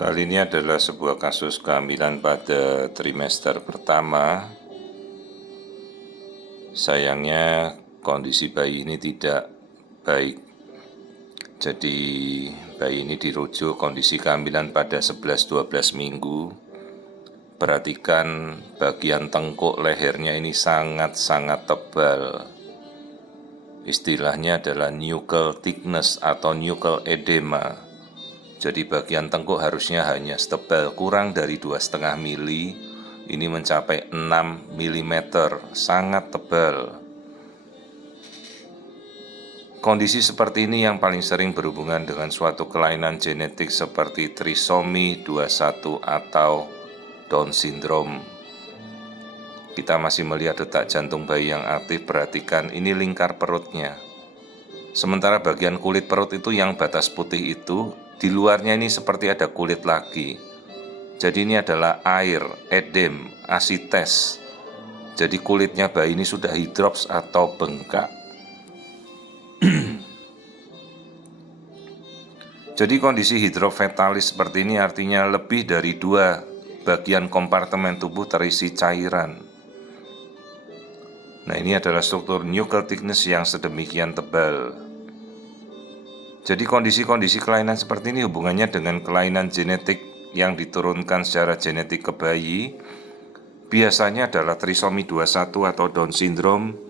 Kali ini adalah sebuah kasus kehamilan pada trimester pertama. Sayangnya kondisi bayi ini tidak baik. Jadi bayi ini dirujuk kondisi kehamilan pada 11-12 minggu. Perhatikan bagian tengkuk lehernya ini sangat-sangat tebal. Istilahnya adalah nuchal thickness atau nuchal edema. Jadi bagian tengkuk harusnya hanya setebal kurang dari 2,5 mili, ini mencapai 6 mm, sangat tebal. Kondisi seperti ini yang paling sering berhubungan dengan suatu kelainan genetik seperti trisomi 21 atau Down syndrome. Kita masih melihat detak jantung bayi yang aktif. Perhatikan ini lingkar perutnya. Sementara bagian kulit perut itu yang batas putih itu, di luarnya ini seperti ada kulit lagi. Jadi ini adalah air, edem, asites. Jadi kulitnya bayi ini sudah hidrops atau bengkak. Jadi kondisi hidrofetalis seperti ini artinya lebih dari 2 bagian kompartemen tubuh terisi cairan. Nah, ini adalah struktur nuchal thickness yang sedemikian tebal. Jadi kondisi-kondisi kelainan seperti ini hubungannya dengan kelainan genetik yang diturunkan secara genetik ke bayi. Biasanya adalah trisomi 21 atau Down syndrome,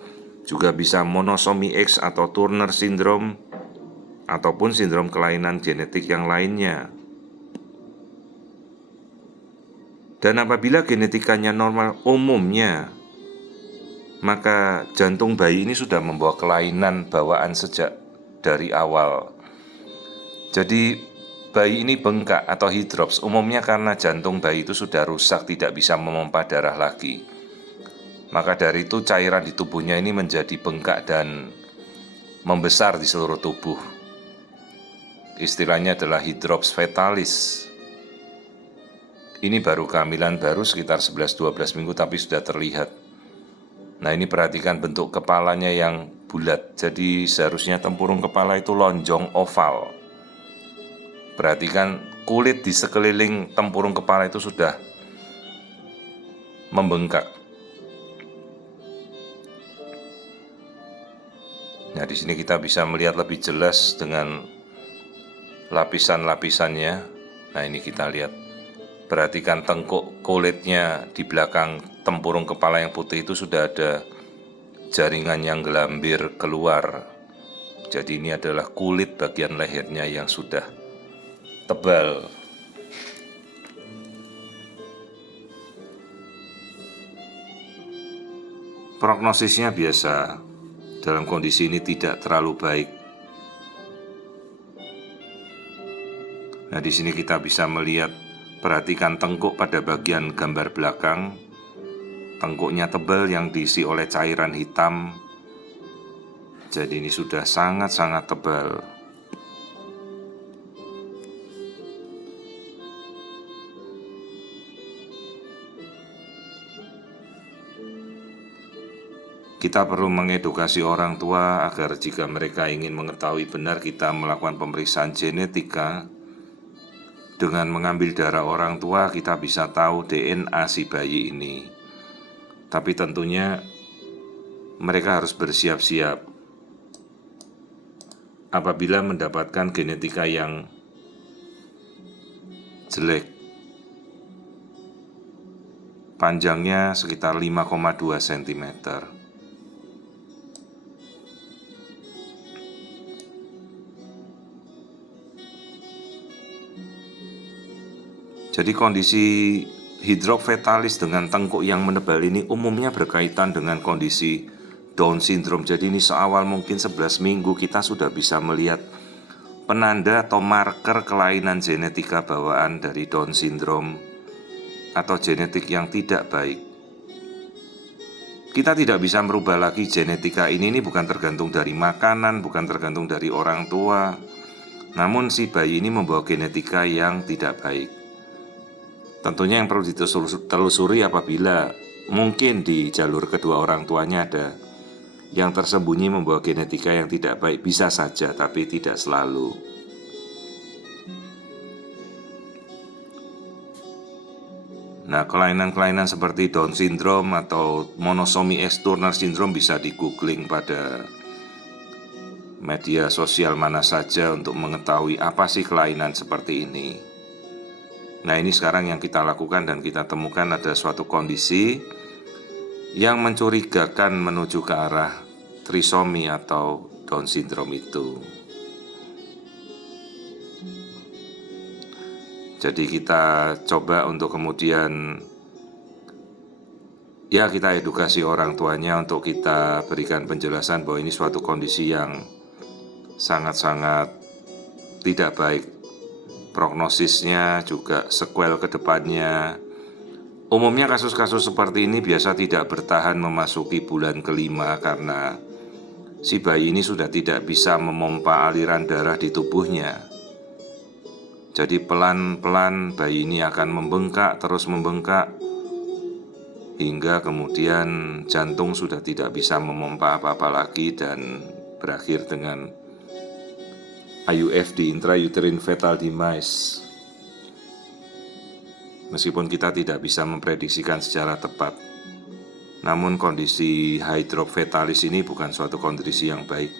juga bisa monosomi X atau Turner syndrome, ataupun sindrom kelainan genetik yang lainnya. Dan apabila genetikanya normal umumnya, maka jantung bayi ini sudah membawa kelainan bawaan sejak dari awal. Jadi bayi ini bengkak atau hidrops umumnya karena jantung bayi itu sudah rusak, tidak bisa memompa darah lagi. Maka dari itu cairan di tubuhnya ini menjadi bengkak dan membesar di seluruh tubuh. Istilahnya adalah hidrops fetalis. Ini baru kehamilan baru sekitar 11-12 minggu tapi sudah terlihat. Nah, ini perhatikan bentuk kepalanya yang bulat. Jadi seharusnya tempurung kepala itu lonjong oval. Perhatikan kulit di sekeliling tempurung kepala itu sudah membengkak. Nah, di sini kita bisa melihat lebih jelas dengan lapisan-lapisannya. Nah, ini kita lihat. Perhatikan tengkuk kulitnya di belakang tempurung kepala yang putih itu sudah ada jaringan yang gelambir keluar. Jadi ini adalah kulit bagian lehernya yang sudah tebal. Prognosisnya biasa. Dalam kondisi ini tidak terlalu baik. Nah, di sini kita bisa melihat, perhatikan tengkuk pada bagian gambar belakang. Tengkuknya tebal yang diisi oleh cairan hitam. Jadi ini sudah sangat-sangat tebal. Kita perlu mengedukasi orang tua agar jika mereka ingin mengetahui benar, kita melakukan pemeriksaan genetika. Dengan mengambil darah orang tua, kita bisa tahu DNA si bayi ini. Tapi tentunya mereka harus bersiap-siap. Apabila mendapatkan genetika yang jelek, panjangnya sekitar 5,2 cm. Jadi kondisi hidrofetalis dengan tengkuk yang menebal ini umumnya berkaitan dengan kondisi Down syndrome. Jadi ini seawal mungkin 11 minggu kita sudah bisa melihat penanda atau marker kelainan genetika bawaan dari Down syndrome atau genetik yang tidak baik. Kita tidak bisa merubah lagi genetika ini bukan tergantung dari makanan, bukan tergantung dari orang tua. Namun si bayi ini membawa genetika yang tidak baik. Tentunya yang perlu ditelusuri apabila mungkin di jalur kedua orang tuanya ada yang tersembunyi membawa genetika yang tidak baik. Bisa saja, tapi tidak selalu. Nah, kelainan-kelainan seperti Down syndrome atau monosomy X Turner syndrome bisa di-googling pada media sosial mana saja untuk mengetahui apa sih kelainan seperti ini. Nah, ini sekarang yang kita lakukan dan kita temukan ada suatu kondisi yang mencurigakan menuju ke arah trisomi atau Down syndrome itu. Jadi kita coba untuk kemudian ya kita edukasi orang tuanya untuk kita berikan penjelasan bahwa ini suatu kondisi yang sangat-sangat tidak baik. Prognosisnya juga sequel ke depannya. Umumnya kasus-kasus seperti ini biasa tidak bertahan memasuki bulan kelima karena si bayi ini sudah tidak bisa memompa aliran darah di tubuhnya. Jadi pelan-pelan bayi ini akan membengkak, terus membengkak, hingga kemudian jantung sudah tidak bisa memompa apa-apa lagi dan berakhir dengan IUFD, intrauterine fetal demise. Meskipun kita tidak bisa memprediksikan secara tepat, namun kondisi hydrocephalus ini bukan suatu kondisi yang baik.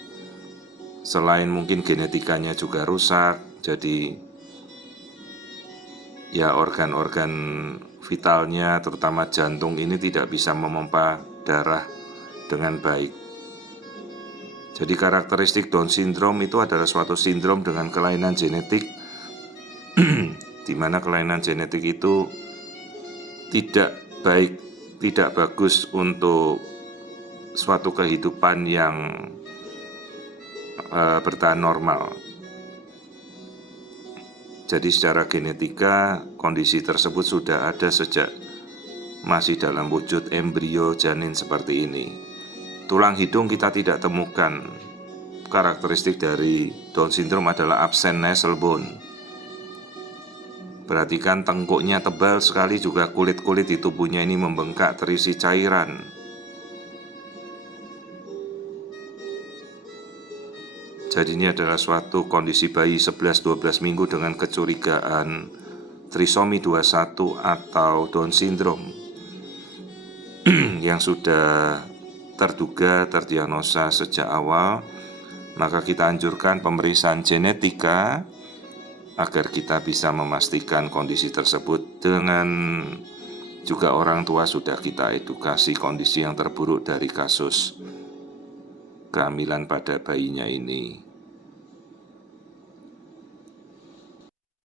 Selain mungkin genetikanya juga rusak, jadi ya organ-organ vitalnya terutama jantung ini tidak bisa memompa darah dengan baik. Jadi karakteristik Down syndrome itu adalah suatu sindrom dengan kelainan genetik di mana kelainan genetik itu tidak baik, tidak bagus untuk suatu kehidupan yang bertahan normal. Jadi secara genetika kondisi tersebut sudah ada sejak masih dalam wujud embrio janin seperti ini. Tulang hidung kita tidak temukan. Karakteristik dari Down syndrome adalah absent nasal bone. Perhatikan tengkuknya tebal sekali, juga kulit-kulit di tubuhnya ini membengkak terisi cairan. Jadi ini adalah suatu kondisi bayi 11-12 minggu dengan kecurigaan trisomi 21 atau Down syndrome yang sudah terdiagnosa sejak awal. Maka kita anjurkan pemeriksaan genetika agar kita bisa memastikan kondisi tersebut, dengan juga orang tua sudah kita edukasi kondisi yang terburuk dari kasus kehamilan pada bayinya ini.